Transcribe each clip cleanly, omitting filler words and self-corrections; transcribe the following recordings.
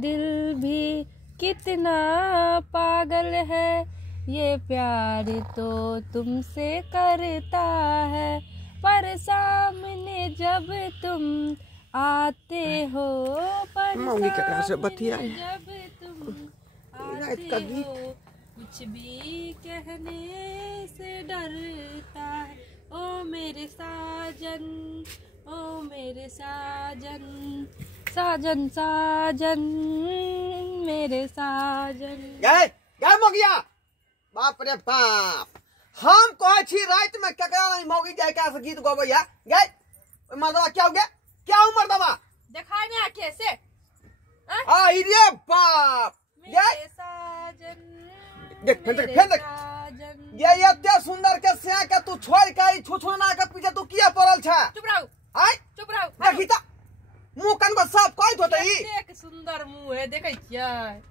दिल भी कितना पागल है, ये प्यार तो तुमसे करता है, पर सामने जब तुम आते हो, पर जब तुम आते हो, कुछ भी कहने से डरता है। ओ मेरे साजन, ओ मेरे साजन, साजन साजन मेरे साजन। गए गए मोगिया, बाप रे बाप, हम कहे छी रात में केकरा नहीं मोगी जाय के गीत गबैया। गए मर्दवा क्या हो गया, क्या हो मर्दवा, दिखाई नहीं आके से आई रे बाप। मेरे साजन, देख साजन, ये इतने सुंदर के से के तू छोड़ के छुछुना के पीछे तू किया पड़ल छ। चुप रहो, आय चुप रहो। देखी त मुंह कन को सब कोई होतई, एक सुंदर मुंह है, देखे छियै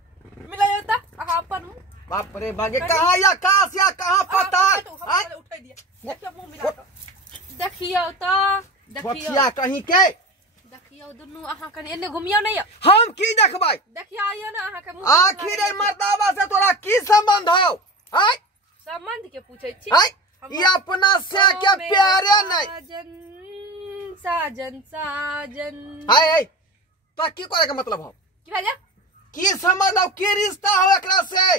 मिला जाता अपन मुंह। बाप रे बागे कहां या काश या कहां पताल। आय उठा दिया, देखियो मुंह मिला तो देखियो त देखियो बचिया कहीं के देखियो दुनु अहाँ कने एने घुमियो नहीं। हम की देखबै, देखियो आइयो ना अहाँ के मुंह। आखिर ए मर्दावा से तोरा की संबंध हो। आय संबंध के पूछै छी, आय ये अपना से के प्यारे नहीं। साजन साजन साजन, हाय हाय तो की करे के मतलब हो, की भैया की समझ हो, की रिश्ता हो एकरा से।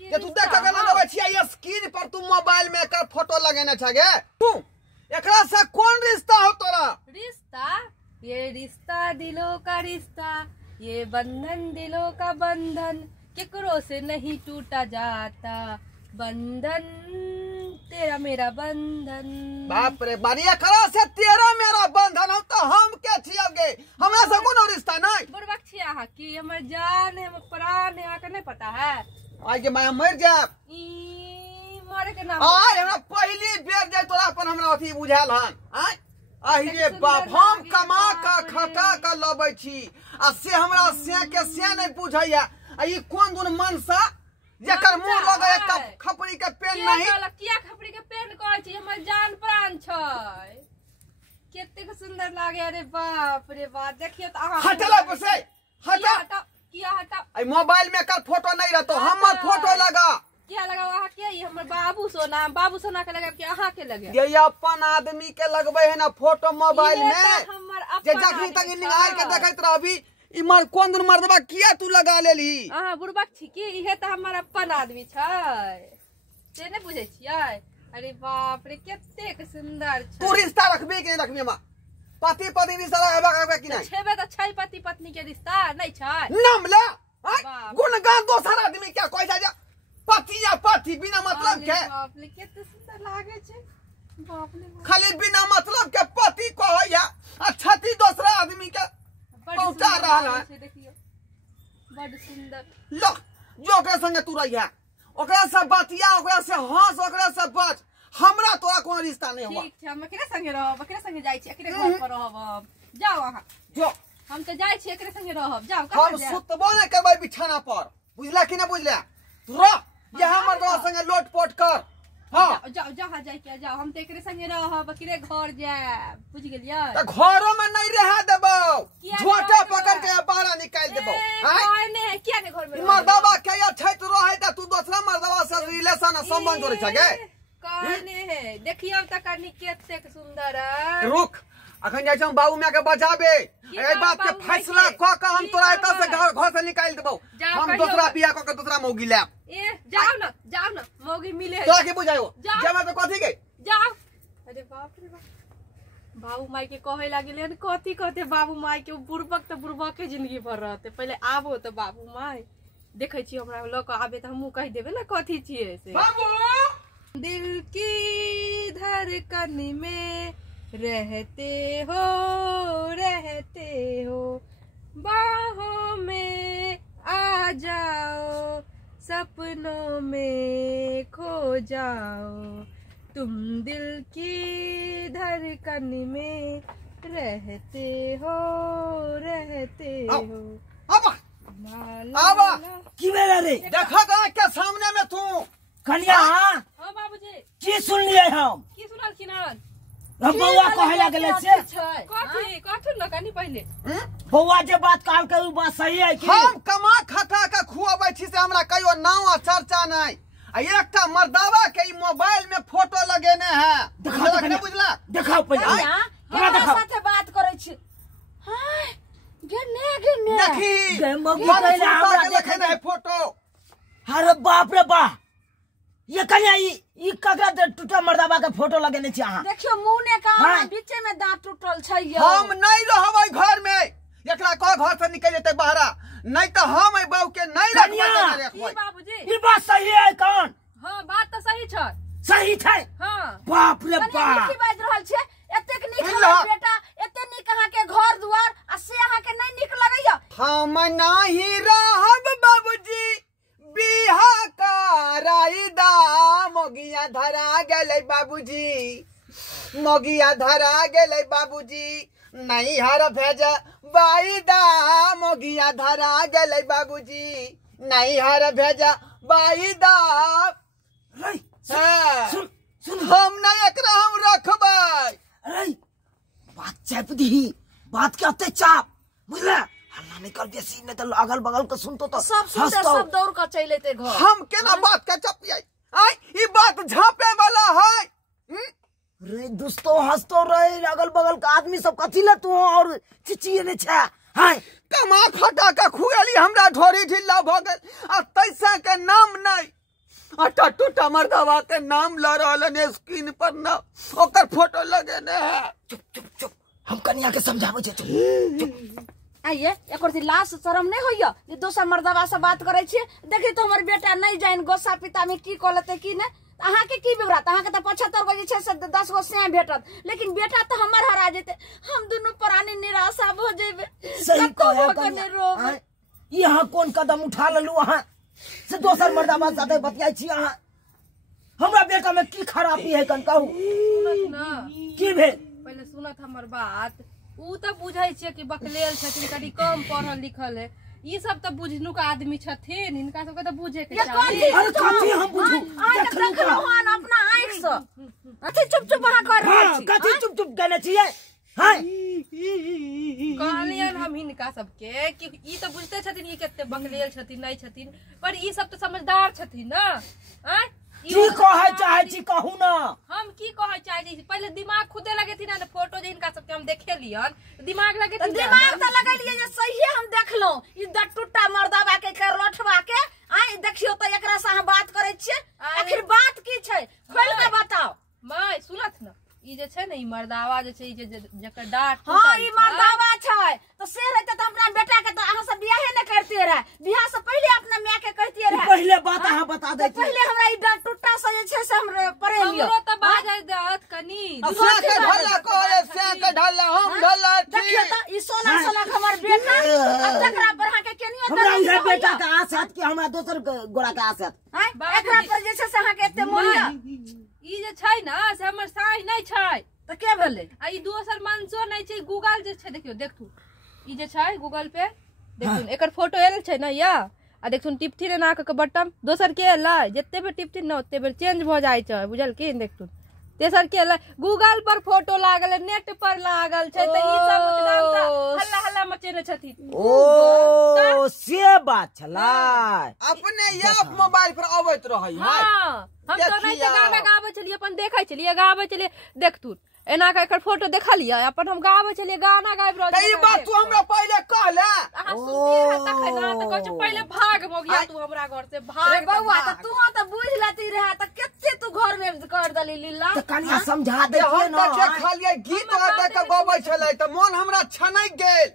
ये तू देख के लगबै छियै ये स्क्रीन पर तू मोबाइल में एकर फोटो लगेने छगे, तू एकरा से कौन रिश्ता हो तोरा। रिश्ता, ये रिश्ता दिलों का रिश्ता, ये बंधन दिलों का बंधन, केकरो से नहीं टूटा जाता बंधन, तेरा मेरा बंधन। बाप रे बारी एकरा से तेरा मेरा बंधन हो तो हम के छियोगे, हमरा से कोनो रिश्ता नहीं। बुरबक छी अहाँ की, हमर जान है, हमर प्राण है, अहाँके नहीं पता है। आज के मैं मर जाब, ई मरे के नाम आय हमरा पहली बेर जाय तोरा अपन हमरा अथी बुझाल हन। आय आहि रे बाप, हम कमा का खटा का लबै छी आ से हमरा से के से नहीं बुझैया। आ ई कोन दुन मनसा जेकर मुंह लगे एक खपड़ी के पेन नहीं। किया खपड़ी के पेन कहै छी, हमर जान प्राण छै, केतेक सुंदर लागे। अरे बाप रे बाप, देखियो त अहाँ हटला बसे हटा किया हटा। आई मोबाइल में कर फोटो नहीं रहतो, हमर फोटो लगा। क्या लगा अहाँ के, ई हमर बाबू सोना, बाबू सोना के लगा कि अहाँ के लगे। ये अपन आदमी के लगबै है ना फोटो मोबाइल में, हमर जे जखनी तक निहार के देखैत रहबी इमर कोन दिन मर्दबा किया तू लगा लेली। अहाँ बुरबक छी की, इहे त हमर अपन आदमी छै, से नहीं बुझै छियै। अरे बाप रे केतेक सुंदर छै। तू रिश्ता रखबी कि नहीं रखबी, हम पति पत्नी रिश्ता रखबे कि नहीं। छेबे त छै पति पत्नी के रिश्ता, नहीं छै नाम ले गुणगान दोसर आदमी क्या कोई जा पति या पति बिना मतलब के। बाप रे केते सुंदर लागे छै, बाप रे खाली बिना मतलब के पति कहैया आ छति दूसरा आदमी के पहुंचा रहल है। देखियो बड़ सुंदर। लो जो ओकरा संगे तू रहिया, ओकरा से बतिया, ओकरा से हंस, ओकरा से बच, हमरा तोरा कोनो रिश्ता नहीं हुआ। ठीक छै, हम एकरे संगे रहब, एकरे संगे जाय छी, एकरे घर पर रहब। जाओ अहाँ, जो हम त जाय छी एकरे संगे रहब। जाओ हम सुतबो नहीं करबै बिछाना पर, बुझला कि नहीं बुझला। रह ये हमर दोस्त संगे लोटपोट कर। हां जाओ जहां जाय के जाओ, हम त एकरे संगे रहब, एकरे घर जाब, बुझ गेलियै। त घरो में नहीं रह देबो, झोटा पकड़ के बाहर निकाल देबो। हां ने किया ने घर में मर्दवा के या छैत रहे त तू दूसरा मर्दवा से रिलेशन संबंध जोड़े छगे। कहने है देखियो त कनी केतेक सुंदर है। रुक अखन जाय हम बाबू माय के बचाबे, ए बात के फैसला क के हम तोरा एत से घर से निकाल देबो। हम दूसरा बियाह क के दूसरा मौगी लेब। ए जाओ ना मौगी मिले तोरा के बुझायो जेबे त कथि के जाओ। अरे बाप रे बाप, बाबू माई के कहे लागिले कथि कहते बाबू माई के, बुरबक त बुरबक के जिंदगी भर रहते। पहले आबो त बाबू माई देखे छी हमरा ल के आबे त हमहु कह देबे ना कथि छिए से। बाबू दिल की धड़कन में रहते हो, बाहों में आ जाओ, सपनों में खो जाओ, तुम दिल की धड़कन में रहते हो। आबा की बेला रे देखा गा के सामने में तू कन्या। हां बाबूजी की सुन लिए हम, की सुनल किनल बउआ कहे लागले से कथि न कनी पहले बउआ जे बात कहल के उ बात सही है कि हम कमा खटा के खुआबै छी से हमरा कहियो नाम आ चर्चा नहीं। आ एकटा मर्दावा के ई मोबाइल में फोटो लगेने है, दिखाओ नहीं बुझला? दिखाओ पहले हमरा दिखाओ साथे बात करै छी। हाय गे देखी गे मौगी मन कहले सुनता हमरा के देखे लगेने है फोटो। अरे बाप रे बाप ये कन्या ई ककरा टूटा मर्दाबा के फोटो लगेने छी अहाँ देखियो मुंह ने का हाँ। बीचे में दांत टूटल छै यो। हम नहीं रहबै घर में, एकरा कह घर से निकल जेतै बाहरा, नहीं तो हम ए बाबू के नहीं कन्या। रखबै। ई बाबूजी ई बात सही है कौन हाँ बात तो सही छै। सही छै हाँ बाप रे कन्या बाप की बाज रहल छै? एतेक नीक बुझला? हमर बेटा, एते नीक अहाँ के घर दुआर आ से अहाँ के नहीं नीक लगैया। हम नहीं रहब बाबूजी, बिहा कराइदा मोगिया धरा गेलै बाबूजी, मोगिया धरा गेलै बाबूजी, नहीं हर भेज बाईदा मोगिया धरा गेलै बाबूजी, नहीं हर भेज बाईदा। रे हाँ, सुन सुन हम नहीं एकरा हम रखबै। अरे बात चाप दी बात के अते चाप बुझला हल्ला निकल बेसी नहीं तो अगल बगल के सुनतो तो सब सुनते हंसतो। सब दौड़ के चले ते घर। हम केना बात के चपियै? आई ई बात झापे वाला है। रे दोस्तों हंसतो रहे अगल बगल के आदमी सब कथी ले तू और चिचिए ने छे हाय कमा खटा के खुएली हमरा ढोरी ढिल्ला भ गेल आ तैसा के नाम नहीं। अटा टूटा मर्दावा के नाम ल रहल ने स्क्रीन पर न ओकर फोटो लगेने है। चुप चुप चुप हम कन्या के समझावे छे चुप आइए एकर से लाश शरम नहीं होइया जे दोसर मर्दावा से बात करे छी। देखी तो हमर बेटा नहीं जाइन गोसा पिता में की कहलते की ने अहाँ के की बिवरात? अहाँ के त 75 गो जे छै से 10 गो से भेटत, लेकिन बेटा तो हमर हरा जेते। हम दोनों प्राणी निराशा भ जेबे। सही कहया कने कन्या रोब। हाय, यहाँ कौन कदम उठा ललू अहाँ से दोसर मर्दाबा साथे बतियाई छी अहाँ? हमरा बेटा में की खराबी है कन कहू सुनत ना की भेल? पहले सुनत हमर बात। ऊ तो बुझै छियै कि बकलेल छथिन, कनी कम पढ़ल लिखल है। ई सब तो बुझनुक आदमी छथिन, इनका सबके तो बुझे के ये कौन चाही। चीज अरे कथी हम बुझू आइ देखलू देखलौ का हन अपना आँख से। अथी चुप चुप अहाँ कर रहल हां छी। कथी चुप चुप कहने छियै हाय कहलियन हम हिनका सबके कि ई तो बुझते छथिन ये केते बकलेल छथिन नहीं छथिन, पर ई सब तो समझदार छथिन ना। आय की कहै चाहै छी कहू ना? हम की कहै चाहै छी पहले दिमाग खुदे लगेथिन ना फोटो जे हिनका सबके हम देखे लियन दिमाग लगेथिन। दिमाग तो लगेलिए जे सही हम देखलो ई टूटा मर्दावा के करलठवा के। आइ देखियो तो एकरा से अहाँ बात करे छियै, आखिर बात की छै खोल के बताओ। माय सुनत ना ई जे छै ने ई मर्दावा जे छै ई जे जकर डांट हां ई मर्दावा छै तो से रहते तो अपना बेटा के तो अहाँ सब बियाहे न करते रहे। बियाह से पहले अपना माय के कहतिए रहे। पहले बात अहाँ बता दे पहले हमरा ई टूटा से जे छै से हमरे पढ़े लियो। हमरो तो बाजै दत कनी से के ढल्ला कोए से के ढल्ला हम ढल्ला देखियो छी। तो ई सोना सोना हमर बेटा अब तकरा पर अहाँ के केनियो हमरा ये बेटा का आसत कि हमरा दोसर गोड़ा का आसत एकरा पर जे छै से अहाँ के एते मोनिया ई जे छै ना से हमर साई नहीं छै तो के भेले? आ ई दोसर मानसो नहीं छै। गूगल जे छै देखियो देखथु ई जे छै गूगल पे देखथुन एकर फोटो एल छै ना या आ देखथुन टिपथिन ना के बटन दोसर के एलै जत्ते बेर टिपथिन ना ओत्ते बेर चेंज भ जाय छै बुझल की? देखथुन तेसर के एलै गूगल पर फोटो लागल है नेट पर लागल छै त ई सब एकदम से हल्ला हल्ला मचेने छथिन। ओ से बात छलै अपने आप मोबाइल पर अबैत रहै है। हां हम तो नहीं देखिया। गाना गाबै छलिए अपन देखै छलिए गाबै छलिए देखथुन एना के एकर फोटो देखलिए अपन हम गाबै छलिए गाना गाबि रहल त ई बात तू हमरा पहले कहले। अहाँ सुनतिए रह तखन ना त कहै छै पहले भाग मोगिया तू हमरा घर से भाग अरे बउआ त तू त बुझ लेती रहे त केते तू घर में कर दली लीला। तो कनिया समझा दे हम ना देखे खालिए गीत गा के गबै छलै त मन हमरा छनक गेल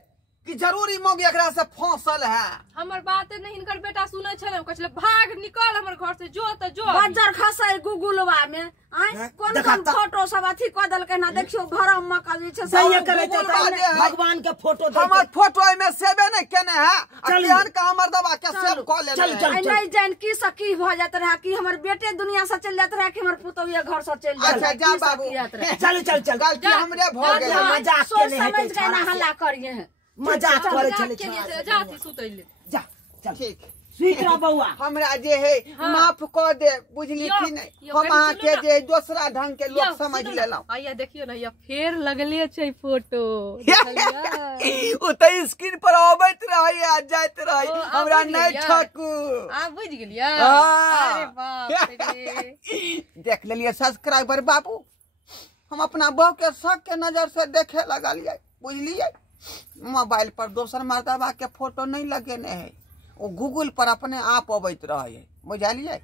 कि जरूरी मोगी एकरा से फंसल है। हमर बात नहीं हिनकर बेटा सुनै छले कहै छले भाग निकल हमर घर से जो त जो बज्जर खसै गूगलवा में आइ कोन देखा कोन त- फोटो सब अथी क देलकै ना देखियो भरम में का जे छै से सही करे छै गूगल बाजे है। भगवान के फोटो दे हमर फोटो में सेवे नहीं केने है आ चल। केहन का हमर दबा के सेव क लेले चल, चल। है। आई नहीं जान की सकी हो जात रहा कि हमर बेटे दुनिया से चल जात रहा कि हमर पुतौया घर से चल जात अच्छा रहा जा बाबू चल चल चल गलती हमरे भ जा, गेल। जा। मजाक सोच केने है समझ कोई के ना छौड़ा से। हल्ला करिए हैं। मजाक करे जा छले के छौड़ा जे से। जाती सुतैले जा चल ठीक सीख रहा बउआ। हमरा जे है हाँ। माफ कर दे, बुझली यो, कि नहीं? यो, हम कनी अहाँ सुनू के ना। जे दूसरा ढंग के लोग यो, समझ सुनू ना। लेलहुँ। आइया देखियो ना, या फेर लगले छै फोटो देखलियै? ओ त स्क्रीन पर अबैत रही आ जाइत रही, ओ, आब हमरा बुझि नहीं गेलियै? ठकू। आप बुझ गेलियै? हाँ। अरे बाप रे। देख लेलिए सब्सक्राइबर बाबू, हम अपना बहू के शक के नजर से देखे लगलिए, बुझलिए? मोबाइल पर दोसर मर्दबा के फोटो नहीं लगेने है, वो गूगल पर अपने आप अबैत रहे है, बुझलिए?